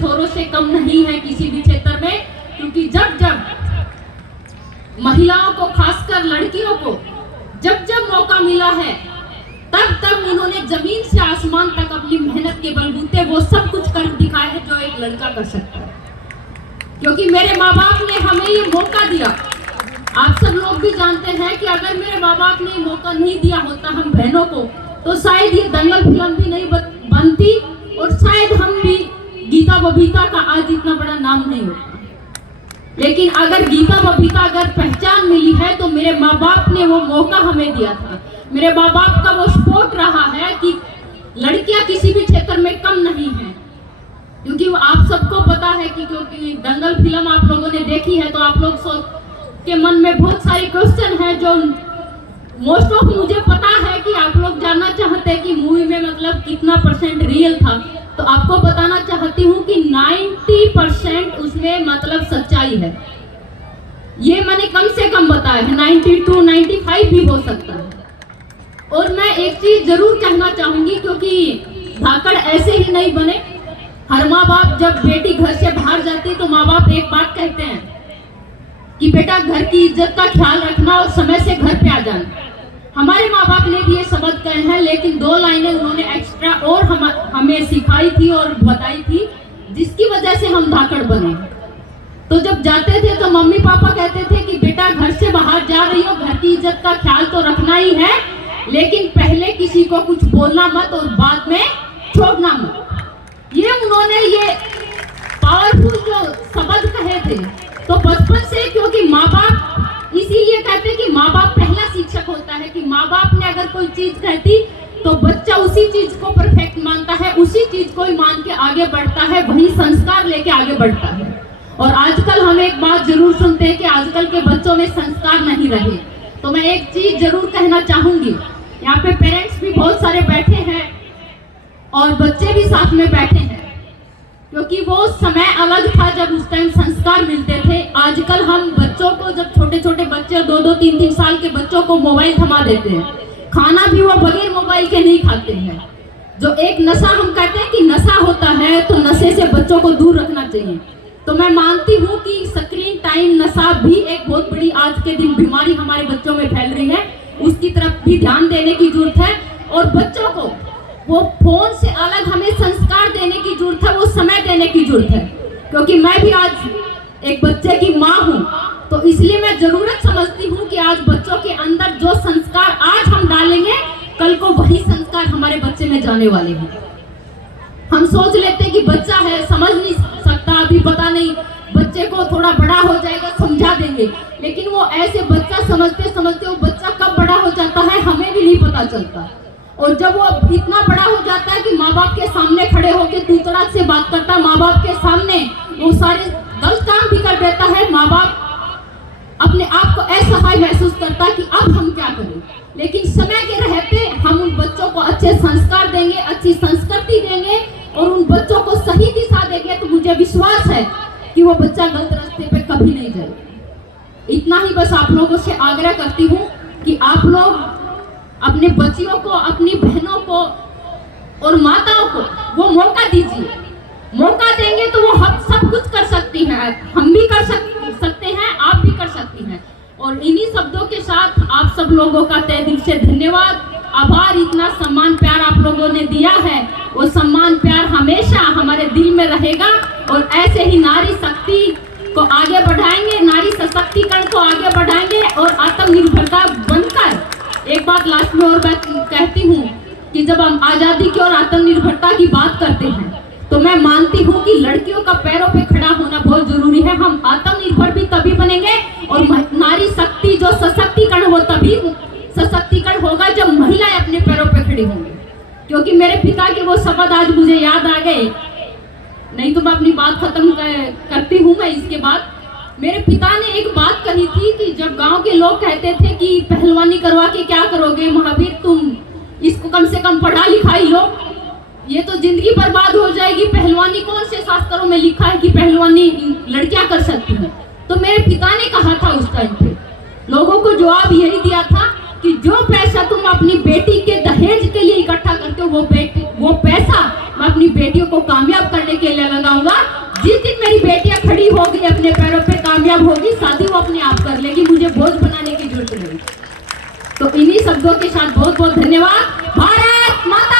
छोरों से कम नहीं है किसी भी क्षेत्र में, क्योंकि जब जब महिलाओं को, खासकर लड़कियों को जब जब मौका मिला है, तब तब उन्होंने जमीन से आसमान तक अपनी मेहनत के बलबूते वो सब कुछ कर दिखाया है जो एक लड़का कर सकता है। क्योंकि मेरे माँ बाप ने हमें ये मौका दिया। आप सब लोग भी जानते हैं कि अगर मेरे माँ बाप ने मौका नहीं दिया होता हम बहनों को, तो शायद ये दंगल फिल्म भी नहीं बनती और शायद हम भी गीता बबीता का आज इतना बड़ा नाम नहीं होता। लेकिन अगर गीता बबीता अगर पहचान मिली है तो मेरे माँ बाप ने वो मौका हमें दिया था। मेरे माँ बाप का वो सपोर्ट रहा है कि लड़कियां किसी भी क्षेत्र में कम नहीं है। क्योंकि आप सबको पता है कि क्योंकि दंगल फिल्म आप लोगों ने देखी है, तो आप लोग के मन में बहुत सारे क्वेश्चन हैं जो मोस्ट ऑफ मुझे पता है कि आप लोग जानना चाहते हैं कि मूवी में मतलब कितना % रियल था। तो आपको बताना चाहती हूँ कि 90% उसमें मतलब सच्चाई है। ये मैंने कम से कम बताया है, 92, 95 भी हो सकता है। और मैं एक चीज जरूर कहना चाहूंगी, क्योंकि धाकड़ ऐसे ही नहीं बने। हर माँ बाप जब बेटी घर से बाहर जाती है तो माँ बाप एक बात कहते हैं कि बेटा घर की इज्जत का ख्याल रखना और समय से घर पे आ जाना। हमारे माँ बाप ने भी ये शब्द कहे हैं, लेकिन 2 लाइनें उन्होंने एक्स्ट्रा और हमें सिखाई थी और बताई थी, जिसकी वजह से हम धाकड़ बने। तो जब जाते थे तो मम्मी पापा कहते थे कि बेटा घर से बाहर जा रही हो, घर की इज्जत का ख्याल तो रखना ही है, लेकिन पहले किसी को कुछ बोलना मत और बाद में छोड़ना मत। ये उन्होंने ये पावरफुल जो शब्द कहे थे। तो बचपन से, क्योंकि माँ बाप इसीलिए कहते हैं कि माँ बाप पहला शिक्षक होता है, कि माँ बाप ने अगर कोई चीज कहती तो बच्चा उसी चीज को परफेक्ट मानता है, उसी चीज को ही मान के आगे बढ़ता है, वही संस्कार लेके आगे बढ़ता है। और आजकल हम एक बात जरूर सुनते हैं कि आजकल के बच्चों में संस्कार नहीं रहे। तो मैं एक चीज जरूर कहना चाहूंगी, यहाँ पे पेरेंट्स भी बहुत सारे बैठे हैं और बच्चे भी साथ में बैठे हैं, क्योंकि वो समय अलग था जब उस टाइम संस्कार मिलते थे। आजकल हम बच्चों को, जब छोटे छोटे बच्चे 2-2, 3-3 साल के बच्चों को मोबाइल थमा देते हैं, खाना भी वो बगैर मोबाइल के नहीं खाते हैं। जो एक नशा हम कहते हैं कि नशा होता है, तो नशे से बच्चों को दूर रखना चाहिए। तो मैं मानती हूँ कि स्क्रीन टाइम नशा भी एक बहुत बड़ी आज के दिन बीमारी हमारे बच्चों में फैल रही है, उसकी तरफ भी ध्यान देने की जरूरत है। और बच्चों को वो फोन से अलग हमें संस्कार देने की जरूरत है, वो समय देने की जरूरत है। क्योंकि मैं भी आज एक बच्चे की माँ हूँ, तो इसलिए मैं जरूरत समझती हूँ कि आज बच्चों के अंदर जो संस्कार आज हम डालेंगे, कल को वही संस्कार हमारे बच्चे में जाने वाले हैं। हम सोच लेते हैं कि बच्चा है, समझ नहीं सकता, अभी पता नहीं, बच्चे को थोड़ा बड़ा हो जाएगा समझा देंगे, लेकिन वो ऐसे बच्चा समझते समझते वो बच्चा कब बड़ा हो जाता है हमें भी नहीं पता चलता। और जब वो इतना बड़ा हो जाता है कि माँ बाप के सामने खड़े होकर तू तड़ाक से बात करता है, माँ बाप के सामने वो सारे गलत काम भी कर देता है, माँ बाप अपने आप को असहाय महसूस करता है कि अब हम क्या करें। लेकिन समय के रहते हम उन बच्चों को अच्छे संस्कार देंगे, अच्छी संस्कृति देंगे और उन बच्चों को सही दिशा देंगे, तो मुझे विश्वास है कि वो बच्चा गलत रास्ते पे कभी नहीं जाएगा। इतना ही बस आप लोगों से आग्रह करती हूँ कि आप लोग अपने बच्चियों को, अपनी बहनों को और माताओं को वो मौका दीजिए। मौका देंगे तो वो हम सब कुछ कर सकती हैं, हम भी कर सकते हैं, आप भी कर सकती हैं। और इन्हीं शब्दों के साथ आप सब लोगों का तहे दिल से धन्यवाद, आभार। इतना सम्मान प्यार आप लोगों ने दिया है, वो सम्मान प्यार हमेशा हमारे दिल में रहेगा। और ऐसे ही नारी शक्ति को आगे बढ़ाएंगे, नारी सशक्तिकरण को आगे बढ़ाएंगे और आत्मनिर्भरता बनकर। एक बात लास्ट में और बात कहती हूँ कि जब हम आज़ादी की और आत्मनिर्भरता की बात करते हैं, तो मैं मानती हूँ कि लड़कियों का पैरों पे खड़ा होना बहुत जरूरी है। हम आत्मनिर्भर भी तभी बनेंगे और नारी शक्ति जो सशक्तिकरण हो तभी सशक्तिकरण होगा जब महिलाएं अपने पैरों पे खड़ी होंगी। क्योंकि मेरे पिता के वो शब्द आज मुझे याद आ गए, नहीं तो मैं अपनी बात खत्म करती हूँ। मैं इसके बाद मेरे पिता ने एक बात कही थी कि जब गांव के लोग कहते थे कि पहलवानी करवा के क्या करोगे महावीर, तुम इसको कम से कम पढ़ा लिखाई लो, ये तो जिंदगी बर्बाद हो जाएगी। पहलवानी कौन से शास्त्रों में लिखा है कि पहलवानी लड़कियां कर सकती हैं। तो मेरे पिता ने कहा था उस टाइम पे, लोगों को जवाब यही दिया था कि जो पैसा तुम अपनी बेटी के दहेज के लिए इकट्ठा करते हो वो वो पैसा मैं अपनी बेटियों को कामयाब करने के लिए लगाऊंगा। जिस दिन मेरी बेटियां खड़ी होगी, अपने पैरों पे कामयाब होगी, शादी वो अपने आप कर लेगी, मुझे बोझ बनाने की जरूरत नहीं। तो इन्हीं शब्दों के साथ बहुत बहुत धन्यवाद। भारत माता